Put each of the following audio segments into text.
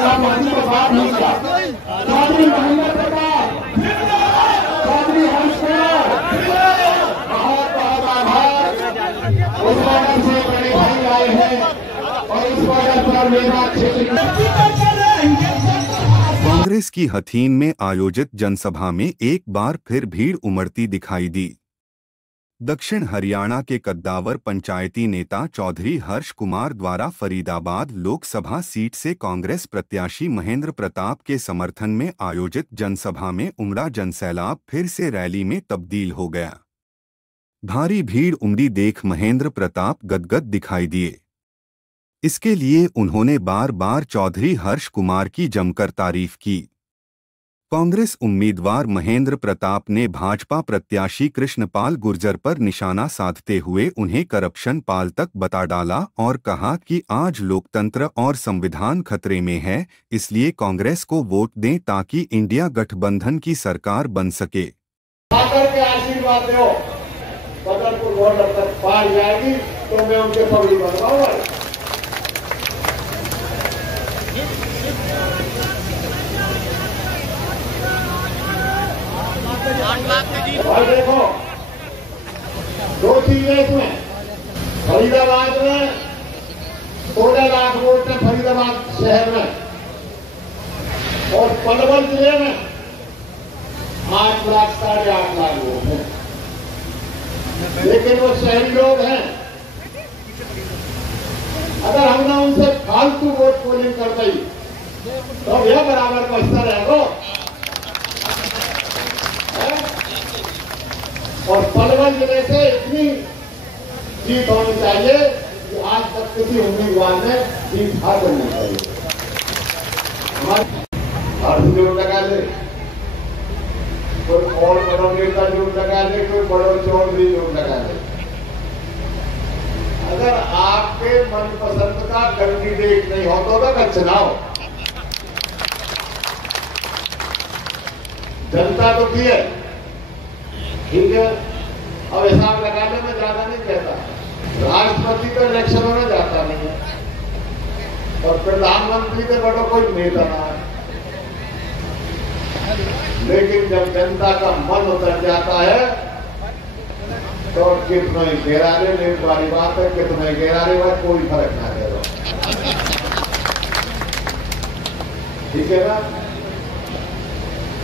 मोदी को बात नहीं किया। चौधरी महेंद्र प्रताप, चौधरी हर्ष कुमार, बहुत बहुत आभार। उस बॉर्डर से बड़े भाई आए हैं और इस बॉर्डर पर मेरा क्षेत्र। कांग्रेस की हथीन में आयोजित जनसभा में एक बार फिर भीड़ उमड़ती दिखाई दी। दक्षिण हरियाणा के कद्दावर पंचायती नेता चौधरी हर्ष कुमार द्वारा फरीदाबाद लोकसभा सीट से कांग्रेस प्रत्याशी महेंद्र प्रताप के समर्थन में आयोजित जनसभा में उमड़ा जनसैलाब फिर से रैली में तब्दील हो गया। भारी भीड़ उमड़ी देख महेंद्र प्रताप गदगद दिखाई दिए। इसके लिए उन्होंने बार बार चौधरी हर्ष कुमार की जमकर तारीफ की। कांग्रेस उम्मीदवार महेंद्र प्रताप ने भाजपा प्रत्याशी कृष्णपाल गुर्जर पर निशाना साधते हुए उन्हें करप्शन पाल तक बता डाला और कहा कि आज लोकतंत्र और संविधान खतरे में है, इसलिए कांग्रेस को वोट दें ताकि इंडिया गठबंधन की सरकार बन सके। आकर के आशीर्वाद दो, बदरपुर बॉर्डर तक पार जाएगी तो मैं उनके पगड़ी बनवाऊंगा। और देखो, दो चीजें इसमें, फरीदाबाद में 16 लाख वोट है, फरीदाबाद शहर में, और पलवल जिले में 8 लाख 8.5 लाख वोट है। लेकिन वो शहरी लोग हैं, अगर हमने उनसे फालतू वोट पोलिंग कर दी तो यह बराबर बचता रहेगा। और पलवल जिले से इतनी जीत होनी चाहिए कि आज तक किसी उम्मीदवार ने जीत हासिल नहीं करी। हमारे जोड़ लगा दे, कोई और बड़ों नेता जोड़ लगा दे, कोई बड़ों चौधरी जोड़ लगा दे। अगर आपके मनपसंद का कैंडिडेट नहीं होता तो चुनाव जनता तो थी है, ठीक है। अब हिसाब लगाने में ज्यादा नहीं कहता, राष्ट्रपति तो इलेक्शन होने जाता नहीं है और प्रधानमंत्री के बड़ो कोई नेता ना है। लेकिन जब जनता का मन उतर जाता है तो कितना ही घेरा ले, एक बारी बात है, कितना ही घेरा ले, बात कोई फर्क ना पड़ेगा, ठीक है ना।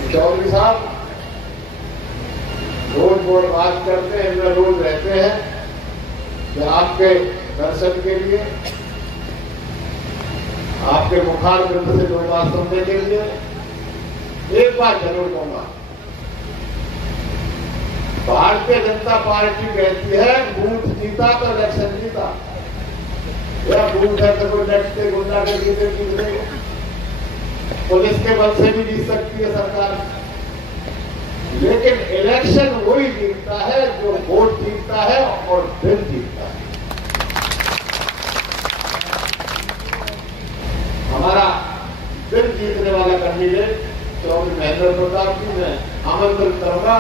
चौधरी साहब रोज रोज बात करते हैं, इनमें रोज रहते हैं कि आपके दर्शन के लिए, आपके मुखार बिंदु से कोई बात सुनने के लिए एक बात जरूर कहूंगा, भारतीय जनता पार्टी कहती है बूथ जीता तो इलेक्शन जीता, या बूथ है तो कोई नेक्स्ट के गुंडा के जीते जीत नहीं, पुलिस के बल से भी जीत सकती है सरकार। लेकिन इलेक्शन वही जीतता है जो वोट जीतता है और दिल जीतता है। हमारा दिल जीतने वाला कैंडिडेट चौधरी महेंद्र प्रताप जी, मैं आमंत्रित करूंगा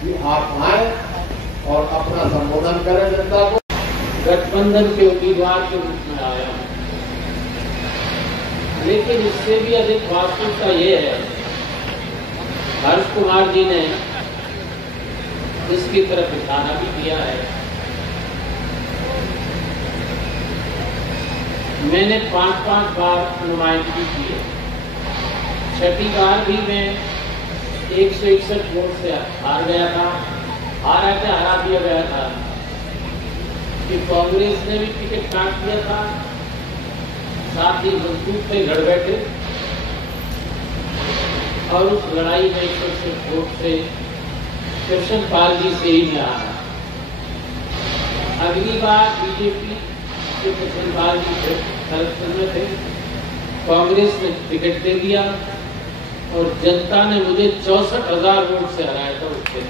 कि आप आए और अपना संबोधन करें जनता को। गठबंधन के उम्मीदवार के रूप में आया, लेकिन इससे भी अधिक वास्तविकता ये है, हर्ष कुमार जी ने इसकी तरफ इशारा भी किया है। मैंने 5-5 बार नुमाइंदगी की है, 6ठी बार भी मैं 161 वोट से हार गया था, हरा दिया गया था कि कांग्रेस ने भी टिकट काट दिया था, साथ ही मजबूत पे लड़ बैठे और उस लड़ाई में 161 वोट से कृष्णपाल जी से ही मैं हारा। अगली बार बीजेपी के कृष्णपाल जी संरक्षण में थे, कांग्रेस ने टिकट दे दिया और जनता ने मुझे 64,000 वोट से हराया था। उससे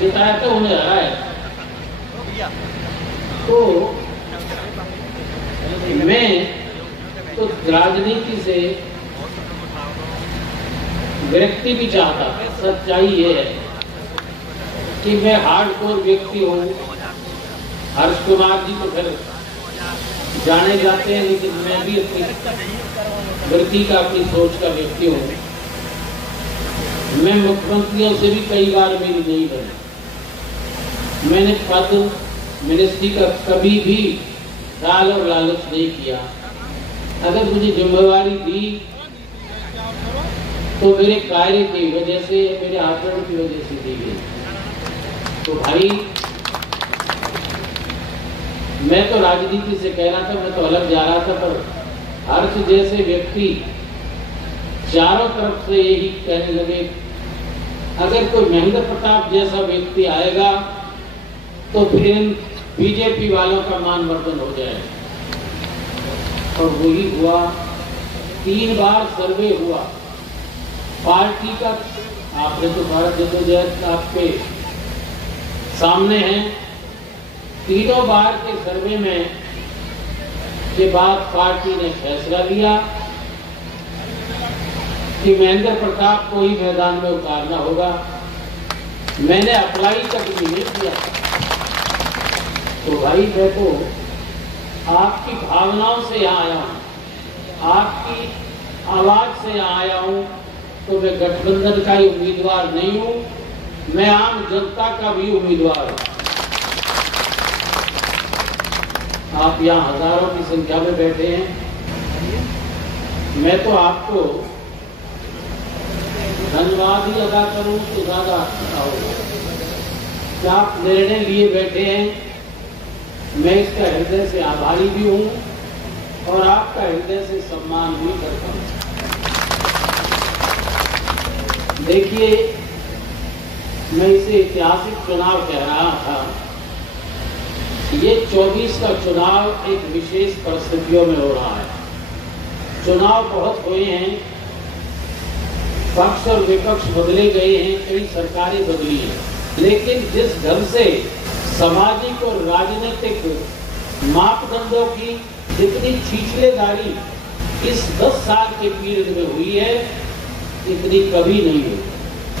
जिताया तो उन्हें हराया। तो मैं तो राजनीति से व्यक्ति भी चाहता, सच्चाई ये है कि मैं हार्डकोर व्यक्ति हूँ। हर्ष कुमार जी तो फिर जाने जाते हैं, लेकिन मैं भी अपनी वृत्ति का, अपनी सोच का व्यक्ति हूँ। मैं मुख्यमंत्रियों से भी कई बार मेरी नहीं बनी। मैंने पद मिनिस्ट्री का कभी भी लाल और लालच नहीं किया। अगर मुझे जिम्मेवारी दी तो मेरे कार्य की वजह से, मेरे आचरण की वजह से दी गई। तो भाई मैं तो राजनीति से कह रहा था, मैं तो अलग जा रहा था, पर हर्ष जैसे व्यक्ति चारों तरफ से यही कहने लगे, अगर कोई महेंद्र प्रताप जैसा व्यक्ति आएगा तो फिर बीजेपी वालों का मान मर्दन हो जाएगा। और वही हुआ। 3 बार सर्वे हुआ पार्टी का। आपने तो भारत जदोजहद आपके सामने है। तीनों बार के सर्वे में के बाद पार्टी ने फैसला लिया कि महेंद्र प्रताप को ही मैदान में उतारना होगा। मैंने अप्लाई तक भी नहीं किया। तो भाई मैं तो आपकी भावनाओं से यहाँ आया हूँ, आपकी आवाज से यहाँ आया हूँ। तो मैं गठबंधन का ही उम्मीदवार नहीं हूँ, मैं आम जनता का भी उम्मीदवार हूँ। आप यहाँ हजारों की संख्या में बैठे हैं। मैं तो आपको धन्यवाद ही अदा करूं तो ज्यादा अच्छा होगा। क्या आप निर्णय लिए बैठे हैं, मैं इसका हृदय से आभारी भी हूं और आपका हृदय से सम्मान भी करता हूं। देखिए, मैं इसे ऐतिहासिक चुनाव कह रहा था। ये 24 का चुनाव एक विशेष परिस्थितियों में हो रहा है। चुनाव बहुत हुए हैं, पक्ष और विपक्ष बदले गए हैं, कई सरकारें बदली हैं, लेकिन जिस ढंग से सामाजिक और राजनीतिक मापदंडों की जितनी छिछलेदारी इस 10 साल के पीरियड में हुई है, इतनी कभी नहीं हुई।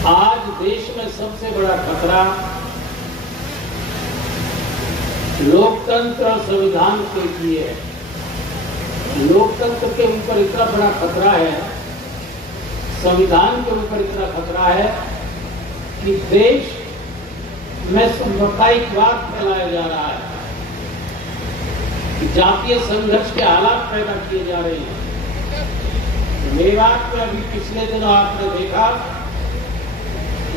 आज देश में सबसे बड़ा खतरा लोकतंत्र और संविधान के लिए है। लोकतंत्र के ऊपर इतना बड़ा खतरा है, संविधान के ऊपर इतना खतरा है कि देश में सांप्रदायिकवाद फैलाया जा रहा है, जातीय संघर्ष के हालात पैदा किए जा रहे हैं। मेवात में अभी पिछले दिनों आपने देखा,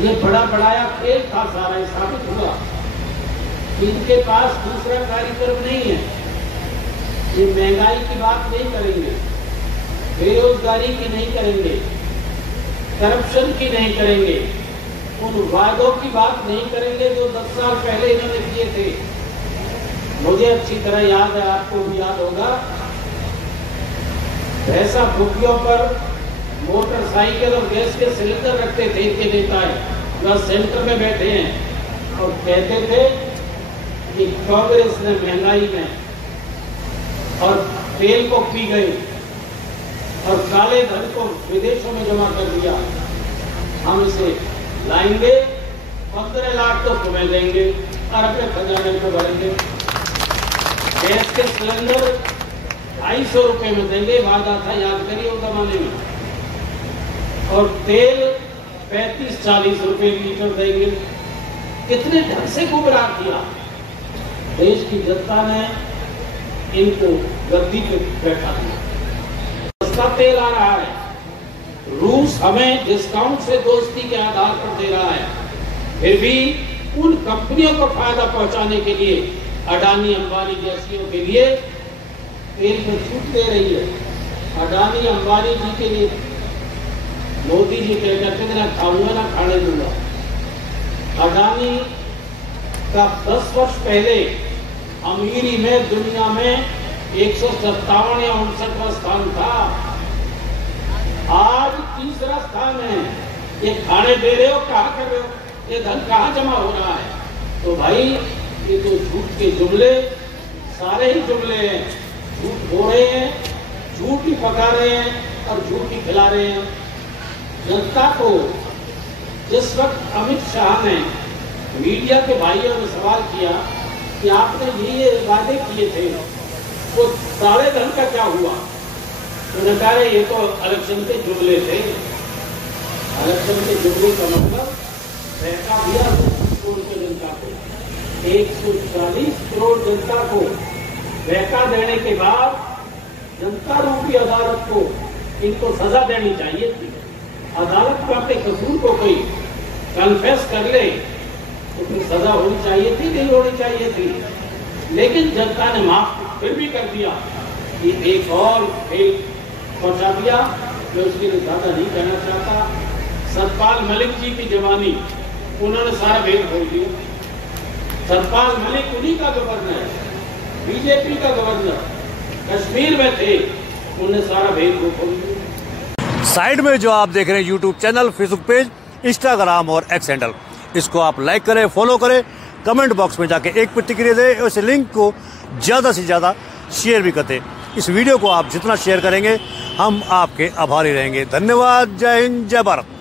ये बड़ा बढ़ाया खेल था सारा, साबित हुआ इनके पास दूसरा कार्यक्रम नहीं है। ये महंगाई की बात नहीं करेंगे, बेरोजगारी की नहीं करेंगे, करप्शन की नहीं करेंगे, उन वादों की बात नहीं करेंगे जो 10 साल पहले इन्होंने किए थे। मुझे अच्छी तरह याद है, आपको भी याद होगा, ऐसा भुग्गियों पर मोटरसाइकिल और गैस के सिलेंडर रखते थे इनके नेता है, सेंटर में बैठे हैं और कहते थे कि कांग्रेस ने महंगाई में और तेल को पी गई और काले धन को विदेशों में जमा कर दिया। हम इसे लाएंगे, 15 लाख तो तुम्हें देंगे और अपने खजाने को भरेंगे। गैस के सिलेंडर 250 रुपए में देंगे, वादा था, याद करिए उस जमाने में। और तेल 35-40 रुपए लीटर देंगे। कितने ढंग से गुमराह किया। देश की जनता ने इनको गद्दी पे बैठा दिया। सस्ता तेल आ रहा है, रूस हमें डिस्काउंट से दोस्ती के आधार पर दे रहा है, फिर भी उन कंपनियों को फायदा पहुंचाने के लिए, अडानी अंबानी जैसियों के लिए तेल में छूट दे रही है। अडानी अंबानी जी के लिए मोदी जी कहते थे ना खाऊंगा ना खाने दूंगा। अडानी का 10 वर्ष पहले अमीरी में दुनिया में 157 या 59वां स्थान था, आज 3रा स्थान है। ये खाने दे रहे हो, कहाँ कर रहे हो, ये धन कहाँ जमा हो रहा है? तो भाई ये तो झूठ के जुमले, सारे ही जुमले हैं। झूठ हो रहे हैं, झूठ ही पका रहे हैं और झूठ ही खिला रहे हैं जनता को। जिस वक्त अमित शाह ने मीडिया के भाइयों ने सवाल किया कि आपने ये वादे किए थे वो सारे धन का क्या हुआ? उन्होंने कहा ये तो इलेक्शन के जुमले थे। इलेक्शन के जुमले का मतलब पैसा दिया 140 करोड़ की जनता को, 140 करोड़ जनता को पैसा देने के बाद जनता रूपी अदालत को इनको सजा देनी चाहिए थी। अदालत को अपने कसूर को कोई कन्फेस कर ले तो फिर सजा होनी चाहिए थी, नहीं होनी चाहिए थी। लेकिन जनता ने माफ फिर भी कर दिया कि एक और फेल पहुंचा दिया। मैं उसके लिए ज्यादा नहीं कहना चाहता। सतपाल मलिक जी की जवानी उन्होंने सारा भेद खोल दिया। सतपाल मलिक उन्हीं का गवर्नर है, बीजेपी का गवर्नर, कश्मीर में थे, उन्होंने सारा भेद को खोल दिया। साइड में जो आप देख रहे हैं YouTube channel, Facebook page, Instagram और एक्स हैंडल, इसको आप लाइक करें, फॉलो करें, कमेंट बॉक्स में जाके एक प्रतिक्रिया दें और इस लिंक को ज़्यादा से ज़्यादा शेयर भी करते। इस वीडियो को आप जितना शेयर करेंगे हम आपके आभारी रहेंगे। धन्यवाद। जय हिंद, जय भारत।